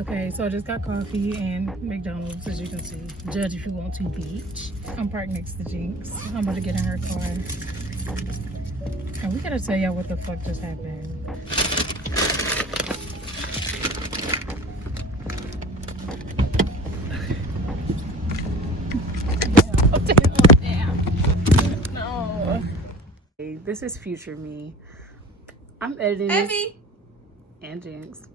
Okay, so I just got coffee and McDonald's, as you can see. Judge if you want to, beach. I'm parked next to JINX. I'm about to get in her car. And we gotta tell y'all what the fuck just happened. Damn. No. Hey, this is future me. I'm editing this. And JINX.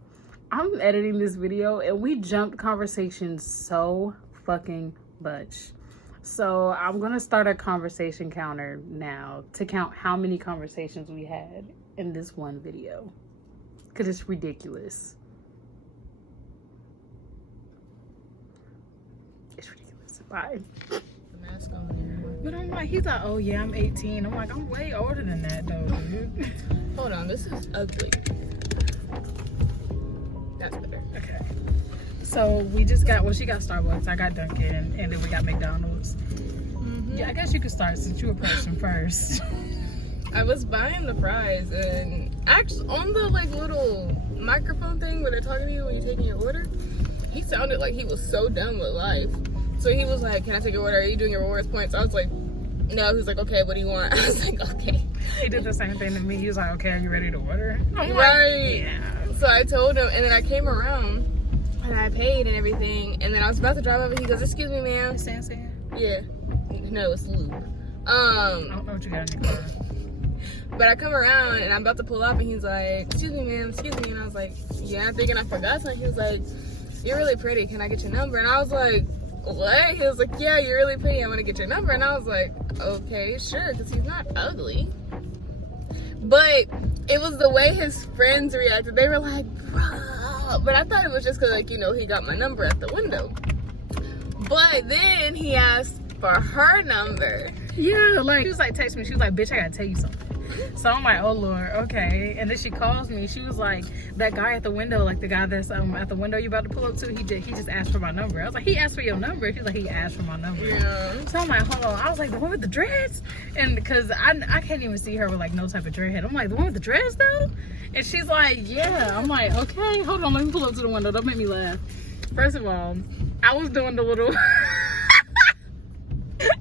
I'm editing this video and we jumped conversations so fucking much. So I'm gonna start a conversation counter now to count how many conversations we had in this one video. Cause it's ridiculous. It's ridiculous. Bye. The mask on. But I'm like, he's like, oh yeah, I'm 18. I'm like, I'm way older than that though, dude. Hold on, this is ugly. That's better. Okay. So we just got, well, she got Starbucks, I got Dunkin', and then we got McDonald's. Yeah, I guess you could start since you were person first. I was buying the fries and actually on the like little microphone thing where they're talking to you when you're taking your order, he sounded like he was so done with life. So he was like, can I take your order? Are you doing your rewards points? I was like, no. He was like, okay, what do you want? I was like, okay. He did the same thing to me. He was like, okay, are you ready to order? I'm like, right. Yeah. So I told him, and then I came around and I paid and everything, and then I was about to drive over. He goes, excuse me, ma'am. Sam? Yeah. No, it's Luke. I don't know what you got in your car. But I come around and I'm about to pull up and he's like, excuse me, ma'am, excuse me. And I was like, yeah, I'm thinking I forgot something. He was like, you're really pretty. Can I get your number? And I was like, what? He was like, yeah, you're really pretty. I want to get your number. And I was like, okay, sure, because he's not ugly. But it was the way his friends reacted. They were like, bruh. But I thought it was just because, like, you know, he got my number at the window. But then he asked for her number. Yeah, like, she was like, text me. She was like, bitch, I gotta tell you something. So I'm like, oh Lord, okay. And then she calls me. She was like, that guy at the window, like the guy that's at the window you about to pull up to, he just asked for my number. I was like, he asked for your number? She's like, he asked for my number. Yeah. So I'm like, hold on. I was like, the one with the dreads? And because I can't even see her with like no type of dreadhead. I'm like, the one with the dreads though? And she's like, yeah. I'm like, okay, hold on, let me pull up to the window. Don't make me laugh. First of all, I was doing the little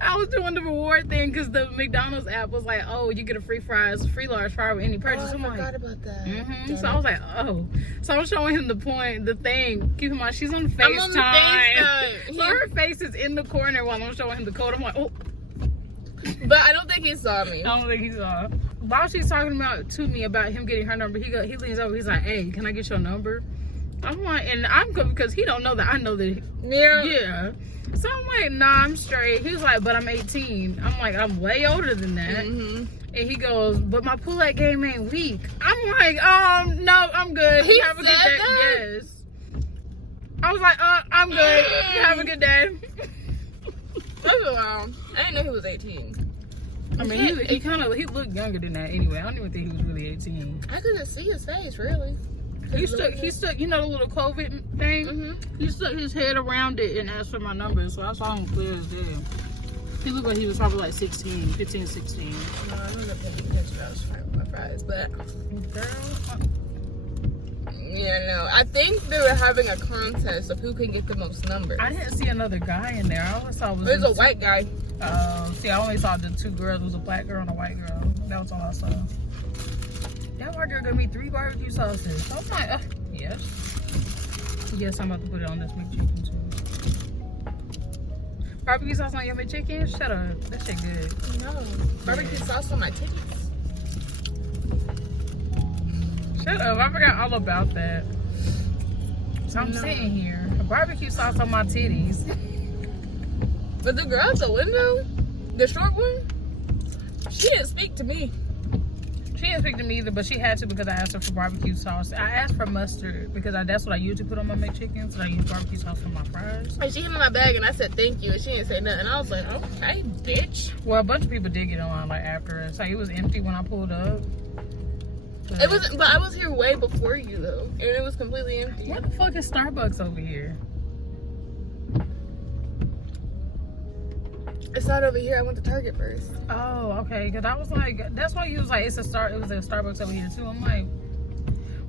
I was doing the reward thing because the McDonald's app was like, oh, you get a free large fry with any purchase. Oh, I forgot about that. So I was like, oh. So I'm showing him the thing. Keep in mind, she's on FaceTime. I'm on the FaceTime. So her face is in the corner while I'm showing him the code. I'm like, oh. But I don't think he saw me. I don't think he saw. While she's talking to me about him getting her number, he leans over. He's like, hey, can I get your number? I'm like, and I'm good because he don't know that I know that. Yeah. So I'm like, nah, I'm straight. He was like, but I'm 18. I'm like, I'm way older than that. And he goes, but my pull-out game ain't weak. I'm like, no, I'm good. He have a good said day. that? Yes. I was like, I'm good. Have a good day. First of all, I didn't know he was 18. I mean, he looked younger than that anyway. I don't even think he was really 18. I couldn't see his face, really. He stuck, you know the little COVID thing? He stuck his head around it and asked for my number, so I saw him clear as day. He looked like he was probably like 15, 16. No, I wasn't paying attention. I was trying with my fries, but... Girl. Yeah, no. I think they were having a contest of who can get the most numbers. I didn't see another guy in there. I always thought it was... There's a white guy. See, I only saw the two girls. It was a black girl and a white girl. That was all I saw. That white girl gave me 3 barbecue sauces. I was like, yes. Yes, I'm about to put it on this McChicken too. Barbecue sauce on your McChicken? Shut up. That shit good. No. Barbecue sauce on my titties. Shut up. I forgot all about that. So I'm sitting here. A barbecue sauce on my titties. But the girl at the window, the short one, she didn't speak to me. She didn't speak to me either, but she had to because I asked her for barbecue sauce. I asked for mustard because that's what I usually put on my McChicken, so I use barbecue sauce for my fries. And she hit me my bag and I said thank you, and she didn't say nothing. I was like, okay, bitch. Well, a bunch of people did get in line like after us. Like, it was empty when I pulled up. It wasn't, but I was here way before you though, and it was completely empty. What the fuck is Starbucks over here? It's not over here. I went to Target first. Oh, okay. Cause I was like, that's why you was like, it was a Starbucks over here too. I'm like,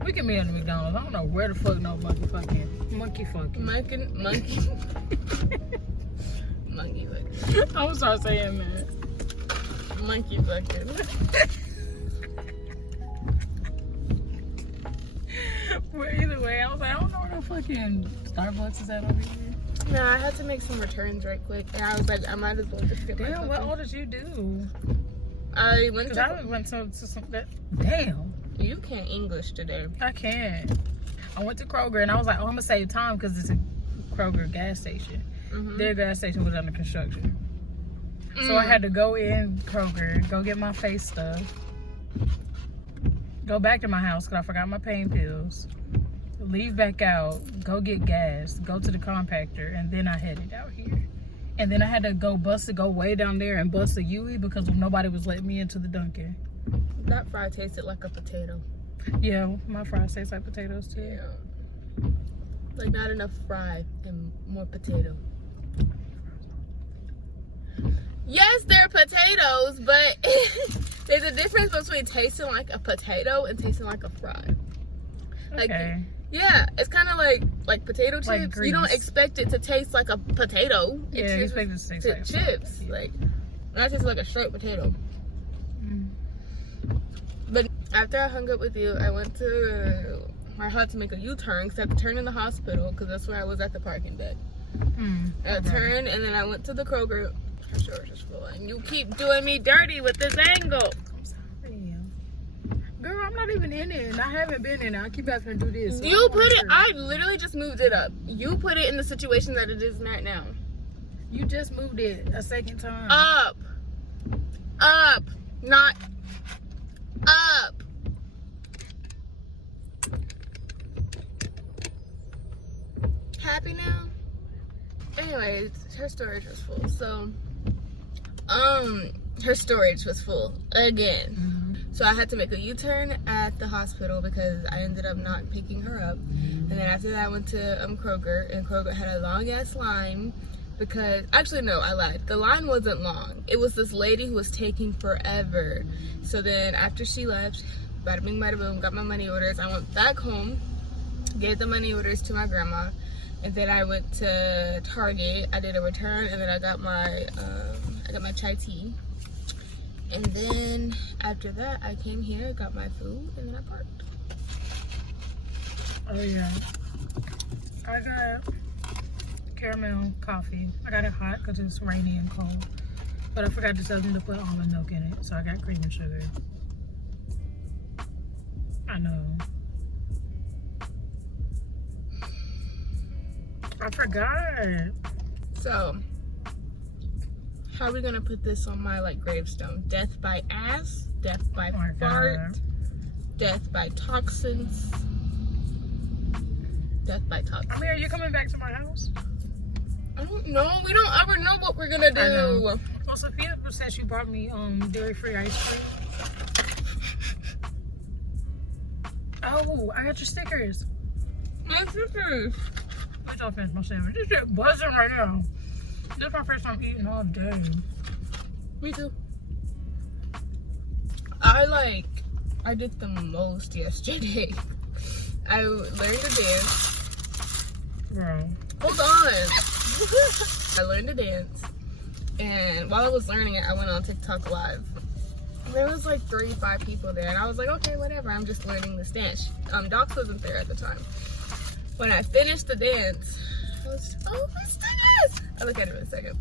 We can meet at the McDonald's. I don't know where the fuck no monkey fucking. Monkey. Monkey fucking. I'm gonna start saying that. Monkey fucking. Well, either way, I was like, I don't know where no fucking Starbucks is at over here. No, I had to make some returns right quick. And I was like, I might as well just get my Damn, what all did you do? I went Because to... I went to some... Damn. You can't English today. I can't. I went to Kroger and I was like, oh, I'm going to save time because it's a Kroger gas station. Mm-hmm. Their gas station was under construction. So I had to go in Kroger, go get my face stuff, go back to my house because I forgot my pain pills, leave back out, go get gas, go to the compactor, and then I headed out here. And then I had to go way down there and bust a Yui because nobody was letting me into the Dunkin'. That fry tasted like a potato. Yeah, my fries taste like potatoes too. Yeah. Like not enough fry and more potato. Yes, they're potatoes, but there's a difference between tasting like a potato and tasting like a fry. Like, Okay. yeah, it's kind of like potato chips. Like You don't grease. expect it to taste like a potato. Yeah, you expect it to taste like a chips. fry. Like, that tastes like a straight potato. Mm. But after I hung up with you, I had to make a U-turn because I had to turn in the hospital because that's where I was at the parking deck. I turned and then I went to the Kroger. Her storage is full, and you keep doing me dirty with this angle. I'm sorry. Girl, I'm not even in it, and I haven't been in it. I keep having to do this. So You put it. I literally just moved it up. You put it in the situation that it is right now. You just moved it a second time. Up, not up. Happy now? Anyways, her storage was full. So, her storage was full again. So I had to make a U-turn at the hospital because I ended up not picking her up. And then after that, I went to Kroger, and Kroger had a long ass line because, actually no, I lied. The line wasn't long. It was this lady who was taking forever. So then after she left, bada bing, bada boom, got my money orders. I went back home, gave the money orders to my grandma. And then I went to Target. I did a return, and then I got my chai tea. And then after that, I came here, got my food, and then I parked. Oh yeah. I got caramel coffee. I got it hot because it's rainy and cold. But I forgot to tell them to put almond milk in it, so I got cream and sugar. I know. I forgot. So, how are we gonna put this on my gravestone? Death by ass, death by fart, death by toxins, death by toxins. I mean, are you coming back to my house? I don't know. We don't ever know what we're gonna do. Well, Sophia said she brought me dairy-free ice cream. Oh, I got your stickers. My sisters. Wait till I finish my sandwich. This shit buzzing right now. This is my first time eating all day. Me too. I did the most yesterday. I learned to dance. Girl. Hold on. I learned to dance. And while I was learning it, I went on TikTok live. There was 35 people there. And I was like, okay, whatever. I'm just learning this dance. Docs wasn't there at the time. When I finished the dance, I was, oh my goodness! I'll look at it in a second.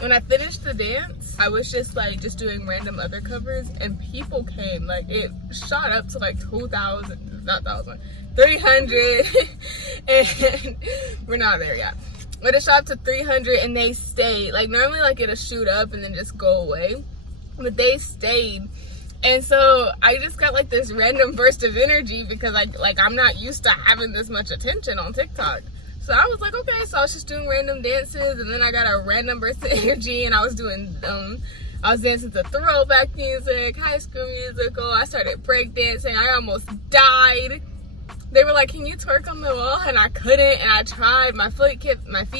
When I finished the dance, I was just doing random other covers, and people came. It shot up to 300, and we're not there yet. But it shot up to 300, and they stayed. Normally, it'll shoot up and then just go away, but they stayed. And so I just got this random burst of energy because I'm not used to having this much attention on TikTok. So I was like, okay, so I was just doing random dances, and then I got a random burst of energy, and I was dancing to throwback music, High School Musical. I started break dancing. I almost died. They were like, can you twerk on the wall? And I couldn't, and I tried. My feet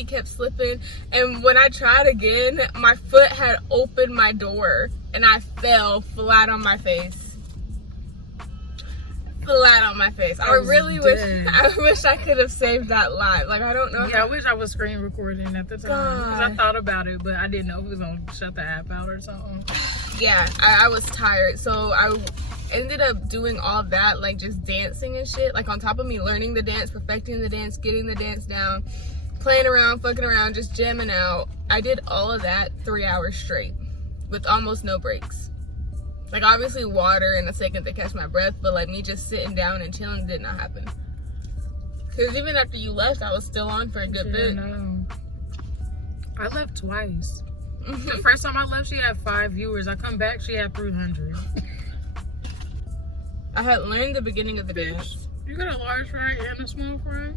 kept slipping, and when I tried again, my foot had opened my door, and I fell flat on my face. flat on my face. I really wish I could have saved that live. Like, I don't know. Yeah, I wish I was screen recording at the time. Because I thought about it, but I didn't know if it was going to shut the app out or something. Yeah, I was tired. So I ended up doing all that, like just dancing and shit. Like on top of me learning the dance, perfecting the dance, getting the dance down, playing around, fucking around, just jamming out. I did all of that 3 hours straight with almost no breaks. Like obviously water and a second to catch my breath, but like me just sitting down and chilling did not happen. Cause even after you left, I was still on for a good bit. No. I left twice. The first time I left, she had 5 viewers. I come back, she had 300. I had learned the beginning of the dance. You got a large fry and a small fry?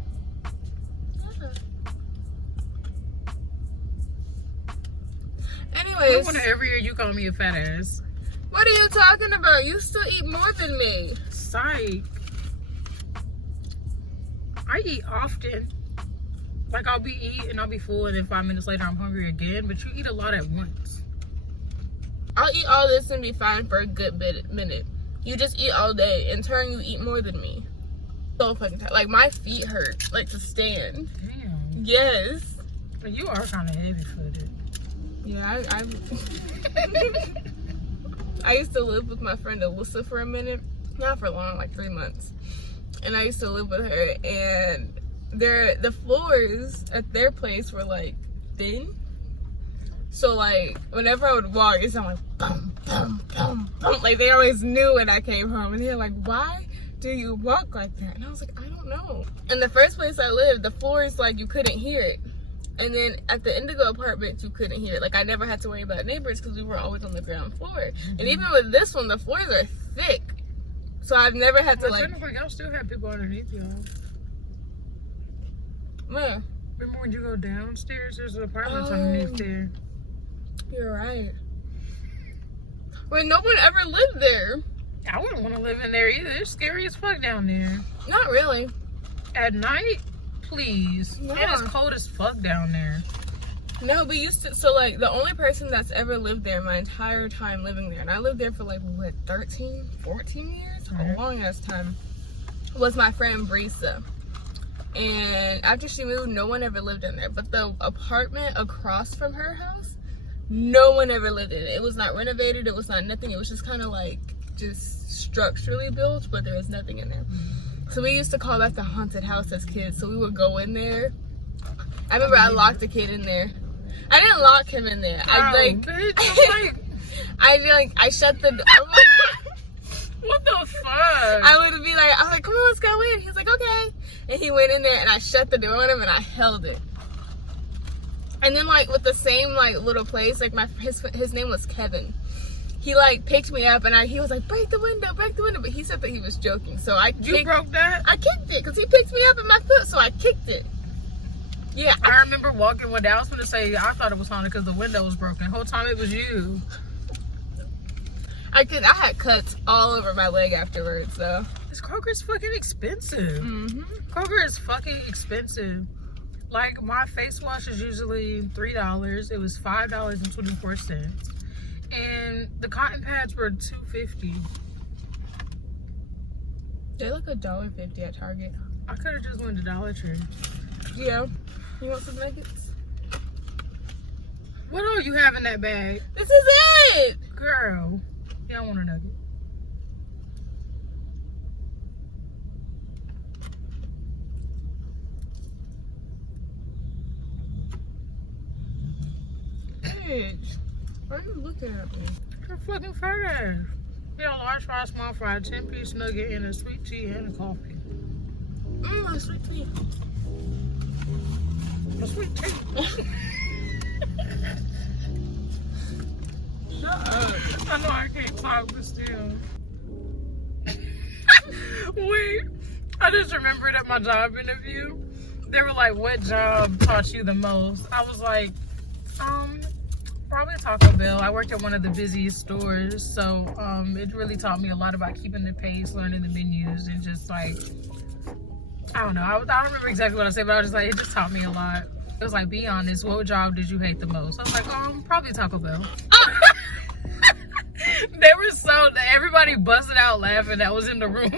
Anyways. I wonder every year you call me a fat ass. What are you talking about? You still eat more than me. Psych. I eat often. Like I'll be eating, I'll be full, and then 5 minutes later I'm hungry again. But you eat a lot at once. I'll eat all this and be fine for a good minute. You just eat all day. In turn, you eat more than me. So fucking tired. Like my feet hurt, like to stand. Damn. Yes. But you are kind of heavy-footed. Yeah, I used to live with my friend Alyssa for a minute. Not for long, like 3 months. And I used to live with her, and the floors at their place were like thin. So like whenever I would walk, it sounded like bum, bum, bum, bum. Like they always knew when I came home, and they're like, why do you walk like that? And I was like, I don't know. In the first place I lived, the floors, like you couldn't hear it. And then at the Indigo apartment, you couldn't hear it. Like I never had to worry about neighbors because we were always on the ground floor. Mm-hmm. And even with this one, the floors are thick. So I've never had to like. Technically, y'all still have people underneath y'all. Where? Remember when you go downstairs? There's an apartment underneath there. You're right. Well, no one ever lived there. I wouldn't want to live in there either. It's scary as fuck down there. Not really. At night, please. No. And it's cold as fuck down there. No, we used to. So like the only person that's ever lived there my entire time living there, and I lived there for like what 13, 14 years, a long ass time, was my friend Brisa. And after she moved, no one ever lived in there. But the apartment across from her house, no one ever lived in it. It was not renovated. It was not nothing. It was just kind of like just structurally built, but there was nothing in there. So we used to call that the haunted house as kids. So we would go in there. I remember I locked a kid in there. I didn't lock him in there. I shut the door. What the fuck? I was like, come on, let's go in. He was like, okay. And he went in there and I shut the door on him and I held it. And then like with the same like little place, like his name was Kevin. He like picked me up and he was like, break the window. But he said that he was joking. So You broke that? I kicked it because he picked me up in my foot. So I kicked it. Yeah. I remember walking one day. I was going to say, I thought it was haunted because the window was broken. The whole time it was you. I had cuts all over my leg afterwards, so. This Kroger's fucking expensive. Mm-hmm. Kroger is fucking expensive. Like, my face wash is usually $3. It was $5.24. And the cotton pads were $2.50. They look $1.50 at Target. I could have just went to Dollar Tree. Yeah. You want some nuggets? What all you have in that bag? This is it! Girl. Yeah, I want a nugget. Bitch. Why are you looking at me? You're fucking fat. Yeah, large fry, small fry, 10-piece nugget, and a sweet tea and a coffee. A sweet tea. A sweet tea. Shut up. I know I can't talk, but still. Wait, I just remembered at my job interview, they were like, what job taught you the most? I was like, probably Taco Bell. I worked at one of the busiest stores, so it really taught me a lot about keeping the pace, learning the menus, and just like, I don't know. I don't remember exactly what I said, but I was just like, it just taught me a lot. It was like, be honest, what job did you hate the most? I was like, probably Taco Bell. They were everybody busted out laughing that was in the room.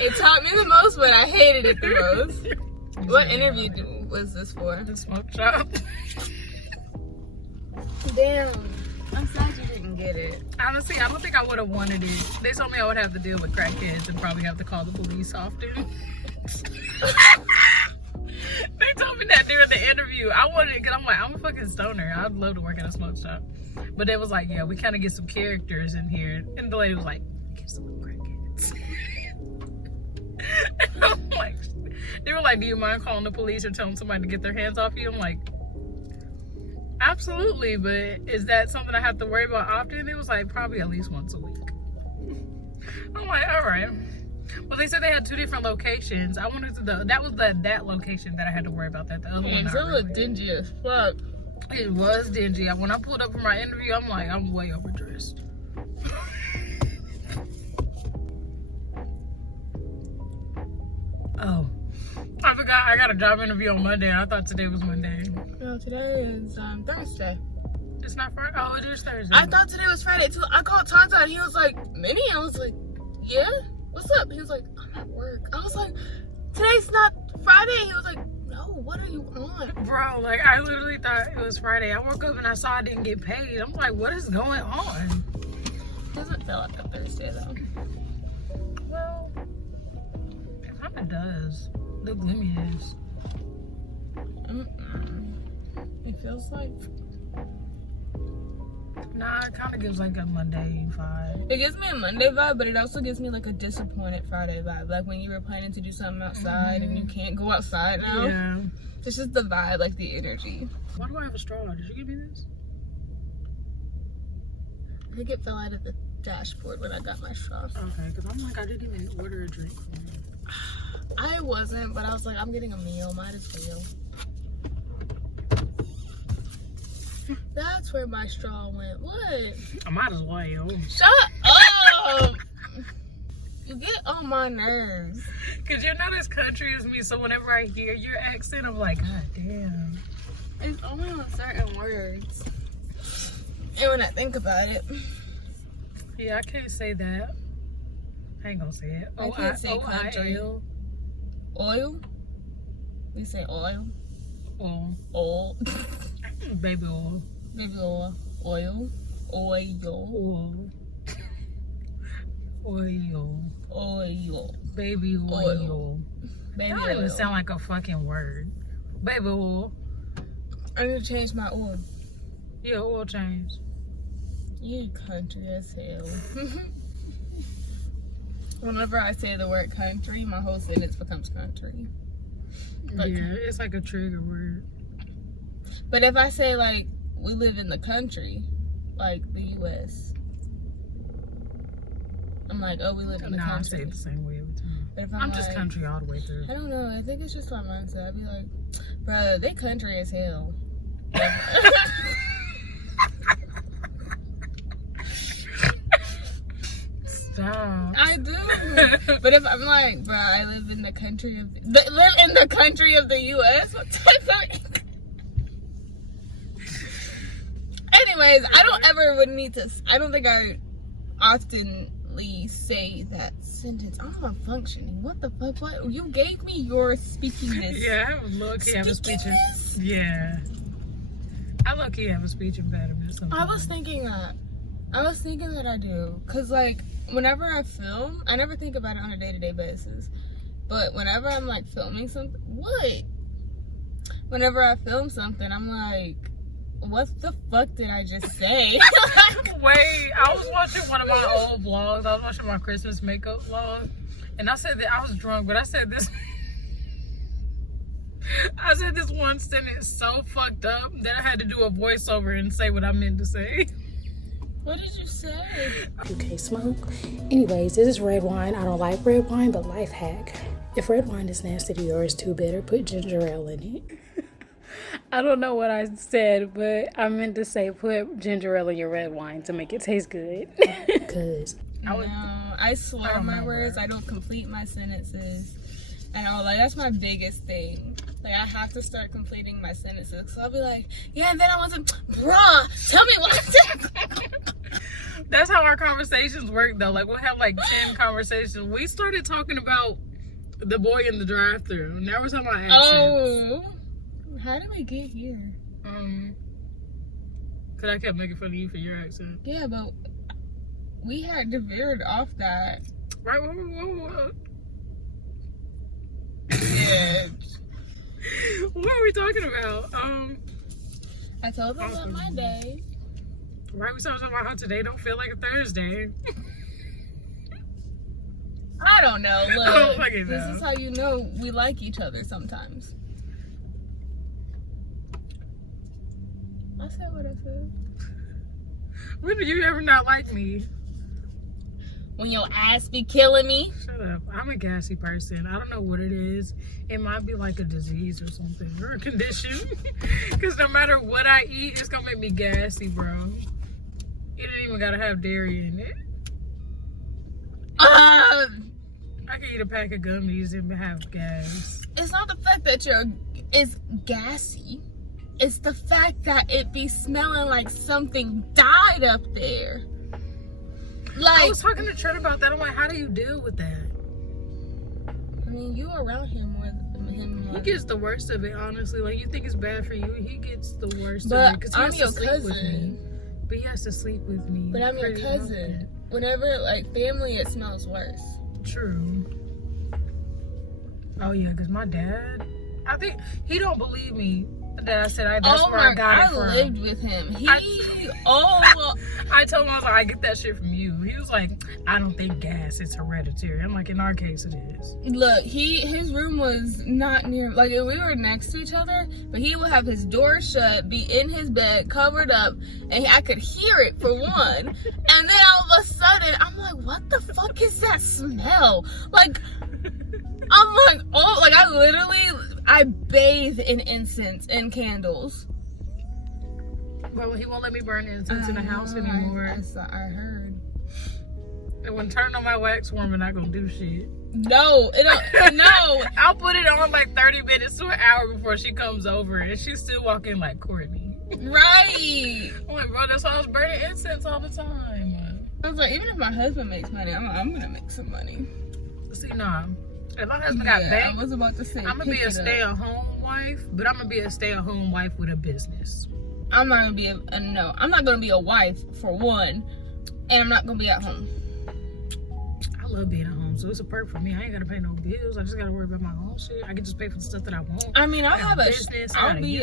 It taught me the most, but I hated it the most. What interview was this for? The smoke shop. Damn. I'm sad you didn't get it. Honestly, I don't think I would have wanted it. They told me I would have to deal with crackheads and probably have to call the police often. They told me that during the interview. I wanted it because I'm like, I'm a fucking stoner. I'd love to work at a smoke shop. But they was like, yeah, we kind of get some characters in here. And the lady was like, get some crackheads. And I'm like, they were like, do you mind calling the police or telling somebody to get their hands off you? I'm like, absolutely, but is that something I have to worry about often? It was like probably at least once a week. I'm like, all right. Well, they said they had 2 different locations. I wanted to that was that location that I had to worry about. That the other one. It looked dingy as fuck. It was dingy. When I pulled up for my interview, I'm like, I'm way overdressed. Oh, I forgot I got a job interview on Monday. I thought today was Monday. No, today is Thursday. It's not Friday. Oh, it is Thursday. I thought today was Friday too. I called Tonto and he was like, Minnie? I was like, yeah? What's up? He was like, I'm at work. I was like, today's not Friday. He was like, no, what are you on? Bro, like, I literally thought it was Friday. I woke up and I saw I didn't get paid. I'm like, what is going on? Doesn't feel like a Thursday though. Well, it kind of does. The gloominess. It feels like... Nah, it kind of gives like a Monday vibe. It gives me a Monday vibe, but it also gives me like a disappointed Friday vibe. Like when you were planning to do something outside and you can't go outside now. Yeah. It's just the vibe, like the energy. Why do I have a straw? Did you give me this? I think it fell out of the dashboard when I got my straw. Okay, because I'm like, I didn't even order a drink for me. I wasn't, but I was like, I'm getting a meal, might as well. That's where my straw went. What? I might as well. Shut up! You get on my nerves. Because you're not as country as me, so whenever I hear your accent, I'm like, God damn. It's only on certain words. And when I think about it. Yeah, I can't say that. I ain't gonna say it. I can't say country. Oil. Oil? We say oil. Oil. Oil. Baby oil. Baby oil. Oil. Oil. Oil. Oil. Baby oil. Baby That don't even sound like a fucking word. Baby oil. I need to change my oil. Yeah, oil change. You country as hell. Whenever I say the word country, my whole sentence becomes country. Like, yeah, it's like a trigger word. But if I say, like, we live in the country, like the U.S., I'm like, oh, we live in the country. I say it the same way every time. But if I'm just like, country all the way through. I don't know. I think it's just my mindset. I'd be like, bro, they country as hell. Stop. I do. But if I'm like, bro, I live in the country of the U.S. What type of... Anyways, I don't think I oftenly say that sentence. I'm not functioning. What the fuck? What? You gave me your speakiness. Yeah, I low-key have a speech. Yeah. I low-key have a speech impediment sometimes. I was thinking that I do. Because, like, whenever I film, I never think about it on a day-to-day basis. But whenever I'm, like, filming something... What? Whenever I film something, I'm like... What the fuck did I just say? Wait, I was watching one of my old vlogs. I was watching my Christmas makeup vlog. And I said that I was drunk, but I said this... I said this one sentence so fucked up that I had to do a voiceover and say what I meant to say. What did you say? Okay, smoke. Anyways, this is red wine. I don't like red wine, but life hack. If red wine is nasty to you or is too bitter, put ginger ale in it. I don't know what I said, but I meant to say put ginger ale in your red wine to make it taste good. Cause I slur my words. I don't complete my sentences. I know, like, that's my biggest thing. Like, I have to start completing my sentences. So I'll be like, yeah, and then I wasn't, bruh, tell me what I said. That's how our conversations work, though. Like, we'll have like 10 conversations. We started talking about the boy in the drive-thru. Now we're talking about accents. Oh, how did we get here? Because I kept making fun of you for your accent. Yeah, but we had veered off that. Right? What? Yeah. What are we talking about? I told them about my day. Right, we talking about how today don't feel like a Thursday. I don't know. Look, I don't fucking this know. is how you know we like each other sometimes. I said what I said. When did you ever not like me? When your ass be killing me. Shut up. I'm a gassy person. I don't know what it is. It might be like a disease or something, or a condition. Because no matter what I eat, it's going to make me gassy, bro. It ain't even got to have dairy in it. I can eat a pack of gummies and have gas. It's not the fact that it's gassy. It's the fact that it be smelling like something died up there. Like, I was talking to Trent about that. I'm like, how do you deal with that? I mean, you around him more than him. He gets the worst of it, honestly. Like, you think it's bad for you, he gets the worst of But it. Because I'm he your has to sleep with me. cousin. But he has to sleep with me. But I'm your pretty cousin. often. Whenever, like, family, it smells worse. True. Oh, yeah, because my dad, I think, he don't believe me that I said that's where I got it from. I lived with him. I told him, I was like, I get that shit from you. He was like, I don't think gas, it's hereditary. I'm like, in our case, it is. Look, his room was not near, like, we were next to each other, but he would have his door shut, be in his bed, covered up, and I could hear it for one. And then all of a sudden, I'm like, what the fuck is that smell? Like, I'm like, oh, like, I bathe in incense and candles. Well, he won't let me burn incense in the house anymore. I heard. And when turning on my wax warmer, not gonna do shit. No, it don't. No. I'll put it on like 30 minutes to an hour before she comes over, and she's still walking like Courtney. Right. I'm like, bro, that's why I was burning incense all the time. I was like, even if my husband makes money, I'm gonna make some money. See, nah. If my husband got bank, I was about to say, I'm gonna be a stay-at-home wife, but I'm gonna be a stay-at-home wife with a business. I'm not gonna be I'm not gonna be a wife for one, and I'm not gonna be at home. I love being at home, so it's a perk for me. I ain't gotta pay no bills. I just gotta worry about my own shit. I can just pay for the stuff that I want. I mean, I'll be a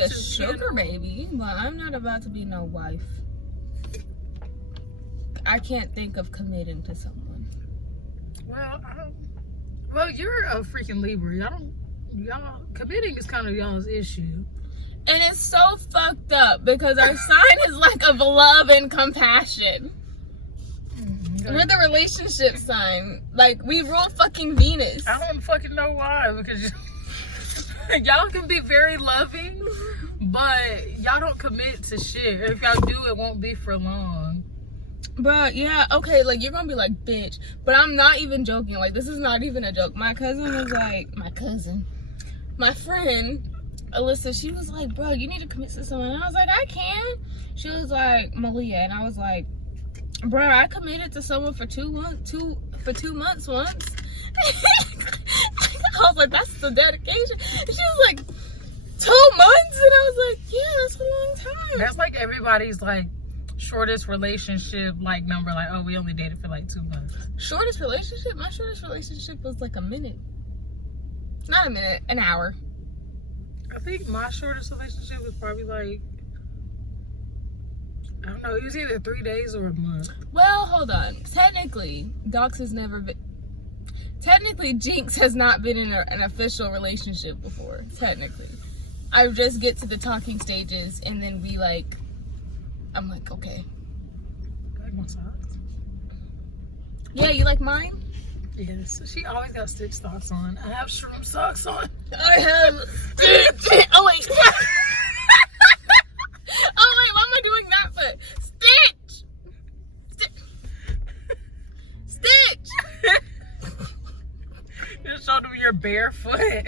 YouTube sugar channel. baby, but I'm not about to be no wife. I can't think of committing to someone. Well, you're a freaking Libra. Y'all committing is kind of y'all's issue. And it's so fucked up because our sign is like of love and compassion. Mm-hmm. We're the relationship sign. Like, we rule fucking Venus. I don't fucking know why, because y'all can be very loving, but y'all don't commit to shit. If y'all do, it won't be for long. But yeah, okay, like, you're gonna be like, bitch. But I'm not even joking. Like, this is not even a joke. My friend, Alyssa, she was like, bro, you need to commit to someone. And I was like, I can. She was like, Malia. And I was like, bro, I committed to someone for 2 months once. I was like, that's the dedication. And she was like, 2 months? And I was like, yeah, that's a long time. That's like everybody's like shortest relationship like number. Like, oh, we only dated for like 2 months. Shortest relationship? My shortest relationship was like a minute. Not a minute, an hour. I think my shortest relationship was probably like, I don't know, it was either 3 days or a month. Well, hold on. Technically, JINX has not been in an official relationship before. Technically. I just get to the talking stages and then I'm like, okay. I like my socks. Yeah, you like mine? Yes, she always got stitch socks on. I have shrimp socks on. I have. Oh wait. Oh wait, why am I doing that foot? Stitch. Just showed them your bare foot.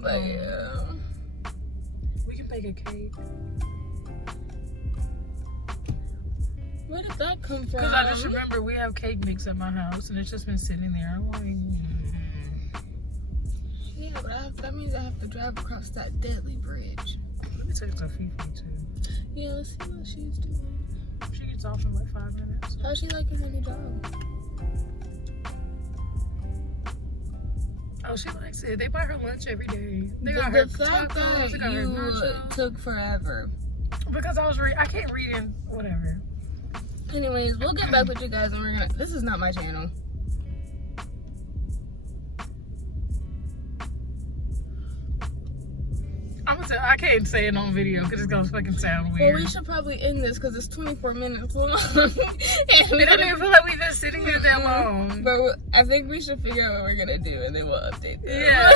But yeah. We can bake a cake. Where did that come from? Because I just remember we have cake mix at my house and it's just been sitting there. I'm like, yeah, but that means I have to drive across that deadly bridge. Let me text Fifi too. Yeah, let's see what she's doing. She gets off in like 5 minutes. How's she liking her new job? Oh, she likes it. They buy her lunch every day. They The got her fact tacos. They got her that you nachos. took forever. Because I can't read in whatever. Anyways, we'll get back with you guys and we're gonna. This is not my channel. I can't say it on video because it's gonna fucking sound weird. Well, we should probably end this because it's 24 minutes long. And It doesn't even feel like we've been sitting here that long. But I think we should figure out what we're gonna do and then we'll update them. Yeah.